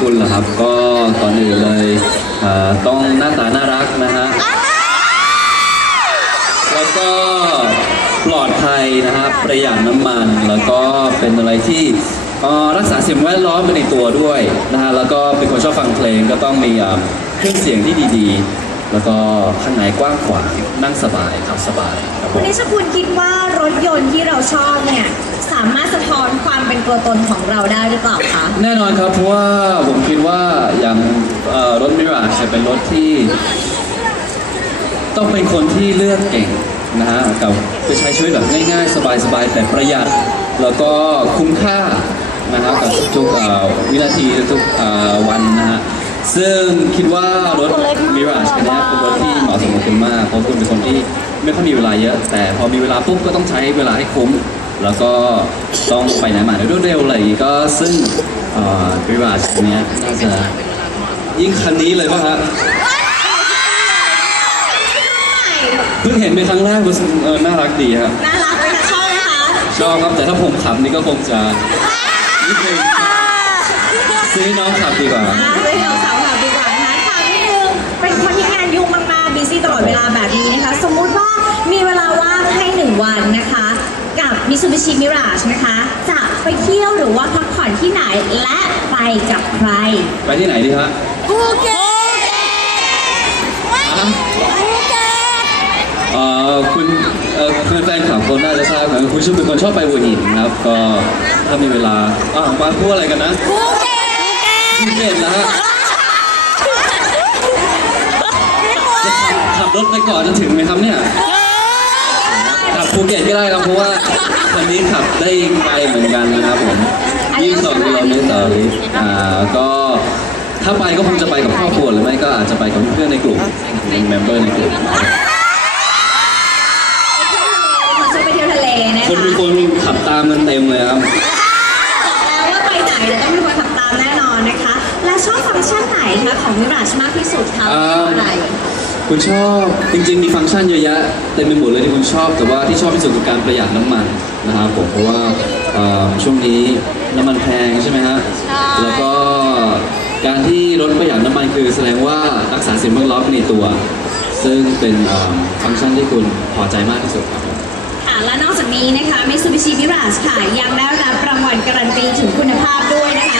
คุณเหรอครับ ก็ก่อนอื่นเลยต้องหน้าตาน่ารักนะฮะ แล้วก็ปลอดภัยนะครับประหยัดน้ำมันแล้วก็เป็นอะไรที่รักษาสิ่งแวดล้อมไปในตัวด้วยนะฮะแล้วก็เป็นคนชอบฟังเพลงก็ต้องมีเครื่องเสียงที่ดีๆ แล้วก็ข้างในกว้างขวางนั่งสบายขับสบายครับผคุณมนิชคุณคิดว่ารถยนต์ที่เราชอบเนี่ย อนความเป็นตัวตนของเราได้หรือเปล่าคะ แน่นอนครับเพราะว่าผมคิดว่าอย่างเอ่อรถมิราจะเป็นรถที่ ต้องเป็นคนที่เลือกเก่งนะฮะกับจะใช้ชีวิตแบบง่ายๆ สบายๆแต่ประหยัด แล้วก็คุ้มค่านะฮะกับทุกๆเอ่อวินาทีทุกๆเอ่อวันนะฮะซึ่งคิดว่ารถมิราคันนี้เป็นรถที่เหมาะสมกับคุณมากเพราะคุณเป็นคนที่ไม่ค่อยมีเวลาเยอะ แต่พอมีเวลาปุ๊บก็ต้องใช้เวลาให้คุ้ม แล้วก็ต้องไปไหนมาไหนรวดเร็วอะไรอย่างงี้ก็ซึ่งมิราคันนี้น่าจะยิ่งคันนี้เลยป่ะฮะเพิ่งเห็นเป็นครั้งแรกรู้สึกเออน่ารักดีครับน่ารักไหมคะชอบไหมคะชอบครับแต่ถ้าผมขับนี่ก็คงจะนิดนึงซื้อให้น้องขับดีกว่าอ่าเลยเราสาวแบบดีกว่านะคะถามนิดนึงเป็นคนที่งานยุ่งมากๆบิซี่ตลอดเวลาแบบนี้นะคะ สมมุติว่ามีเวลาว่างให้หนึ่งวันนะคะ กับ Mitsubishi Mirage นะคะ จะไปเที่ยวหรือว่าพักผ่อนที่ไหนและไปกับใคร ไปที่ไหนดีฮะภูเก็ตอะภูเก็ตเอ่อคุณเอ่อคือแฟนคลับคนน่าจะทราบกันคุณชุบเป็นคนชอบไปหัวหินครับก็ถ้ามีเวลาอะมาพูดอะไรกันนะภูเก็ตภูเก็ตนะฮะจะขับขับรถไปก่อนจะถึงไหมครับเนี่ยขับ ภูเก็ตก็ได้ครับเพราะว่าคันนี้ขับได้ไกลเหมือนกันนะครับผม22กิโลเมตรต่อลิตรอ่าก็ถ้าไปก็คงจะไปกับครอบครัวหรือไม่ก็อาจจะไปกับเพื่อนในกลุ่มเป็นเมมเบอร์ในกลุ่มคนชอบไปเที่ยวทะเลนะคนคะมีคนขับตามมันเต็มเลยครับแล้วว่าไปไหนเดี๋ยวต้องมีคนขับตามแน่นอนนะคะ และชอบฟังก์ชันไหนคะของ Mirage มากที่สุดคะอ่าเพราะอะไร คุณชอบจริงๆ มีฟังก์ชันเยอะแยะเต็มไปหมดเลยที่คุณชอบ แต่ว่าที่ชอบที่สุดคือการประหยัดน้ำมันนะครับผมเพราะว่าเอ่อช่วงนี้น้ำมันแพงใช่ไหมฮะแล้วก็การที่รถประหยัดน้ำมันคือแสดงว่ารักษาสิ่งแวดล้อมในตัว ซึ่งเป็นเอ่อฟังก์ชันที่คุณพอใจมากที่สุดครับผมค่ะและนอกจากนี้นะคะ Mitsubishi Mirage ค่ะ ยังได้รับรางวัลการันตีถึงคุณภาพด้วยนะค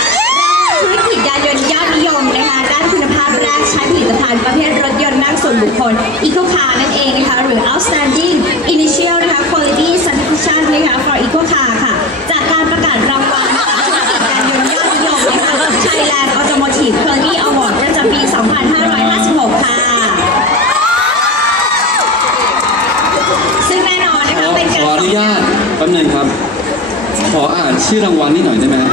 ะรางวัล ธุรกิจยานยนต์ยอดนิยมนะคะด้านคุณภาพแรกใช้ผลิตภัณฑ์ประเภทรถยนต์นั่งส่วนบุคคล Eco Car นั่นเองนะคะหรือ Outstanding Initial นะคะ Quality Certification นะคะ for Eco Car ค่ะ จากการประกาศรางวัลธุรกิจยานยนต์ยอดนิยมนะคะ Thailand Automotive Quality Award ประจำปี 2556 ค่ะ ซึ่งแน่นอนนะคะเป็นขการออนุญาตแป๊บหนึงครับ ขออ่านชื่อรางวัลนิดหน่อยได้ไหมฮะ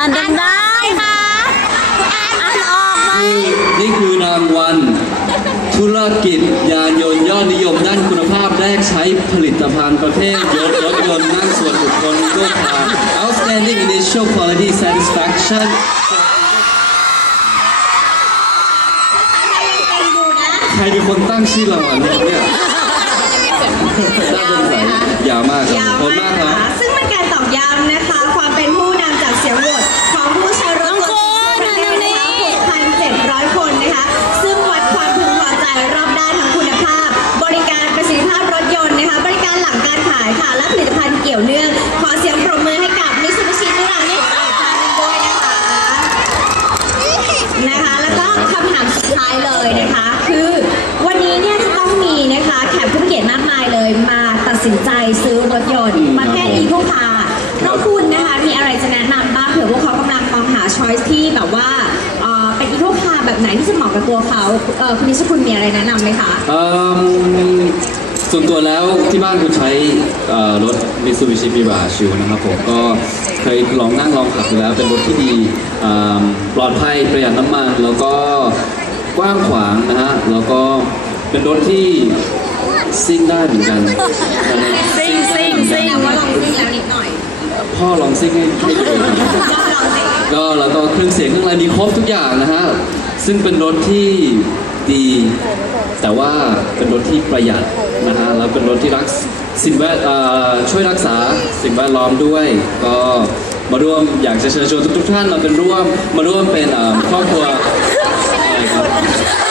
อ่านได้ค่ะอ่านออกมาคือนี่คือรางวัลธุรกิจยานยนต์ยอดนิยมด้านคุณภาพแรกใช้ผลิตภัณฑ์ประเภทยนต์รถยนต์นั่งส่วนบุคคลก็ผ่าน Outstanding Initial Quality Satisfaction ใครเป็นคนตั้งชื่อรางวัลนี้เนี่ยน่าสงสัยยาวมากครับยาวขอบคุณากกมามนะครัคะบซึ่งเป็นการตอกย้ำนะคะ ความเป็นผู้ สินใจซื้อรถยนต์มประเภทครับผมอีโคคาน้องคุณนะคะมีอะไรจะแนะนำบ้างเผื่อพวกเขากำลังมองหาช้อยส์ที่แบบว่าเอ่อเป็นอีโคคาร์แบบไหนที่จะเหมาะกับตัวเขาเอ่อคุณนิชคุณมีอะไรแนะนำไหมคะเอิ่มส่วนตัวแล้วที่บ้านคุณใช้เอ่อรถ Mitsubishi Mirage อยู่นะครับผมก็เคยลองนั่งลองขับดูแล้วเป็นรถที่ดีอ่าปลอดภัยประหยัดน้ำมัน แล้วก็กว้างขวางนะฮะแล้วก็เป็นรถที่ ซิ่งได้เหมือนกันซิ่งซิ่งซิ่งว่าลองซิ่งแล้วนิดหน่อย พ่อลองซิ่งให้ดูก็แล้วก็เครื่องเสียงเครื่องอะไรมีครบทุกอย่างนะฮะ ซึ่งเป็นรถที่ดี แต่ว่าเป็นรถที่ประหยัดนะฮะ แล้วเป็นรถที่รักสิ่งแวดช่วยรักษาสิ่งแวดล้อมด้วย ก็มาร่วมอยากเชิญชวนทุกๆท่านมาเป็นร่วมมาร่วมเป็นครอบครัวอะไรครับ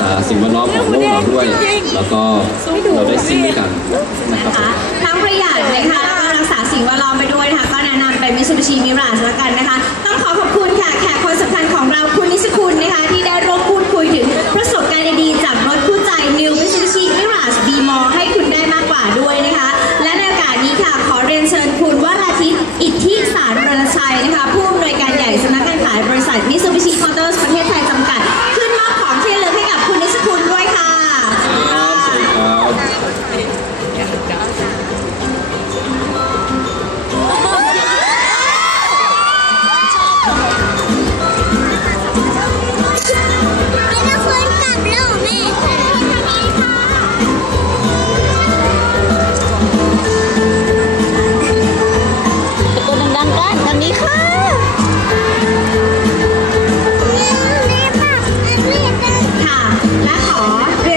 ษาสิ่งแวดล้อมของโลกเราด้วย แล้วก็เราได้ซิ่งกันนะครับผม ทั้งประหยัดนะคะแล้รักษาสิ่งแวดล้อมไปด้วยนะคะก็แนะนำไปมิ t ูบิชิมิราสละกันนะคะ ต้องขอขอบคุณ 拿好啊。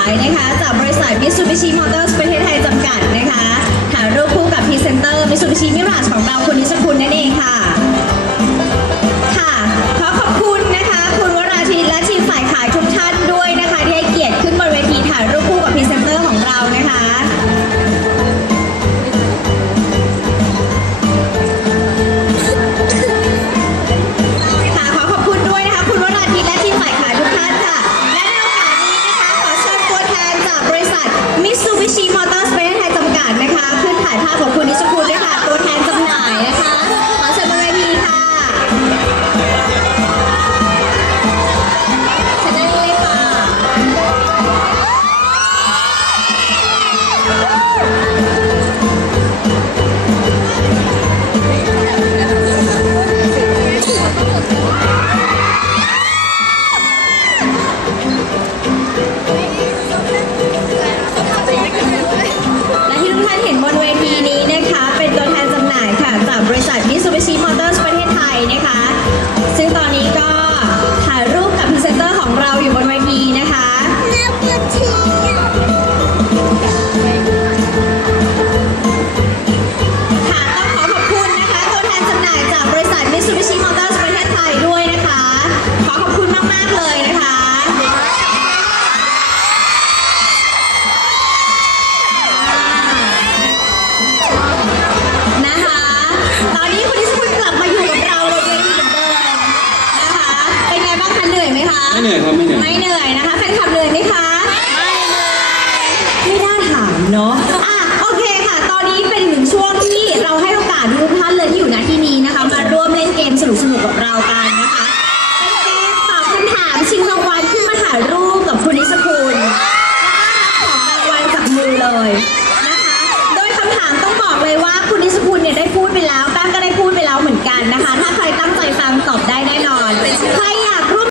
ายนะคะจากบริษัทมิตซูบิชิมอเตอร์สประเทศไทย Amen.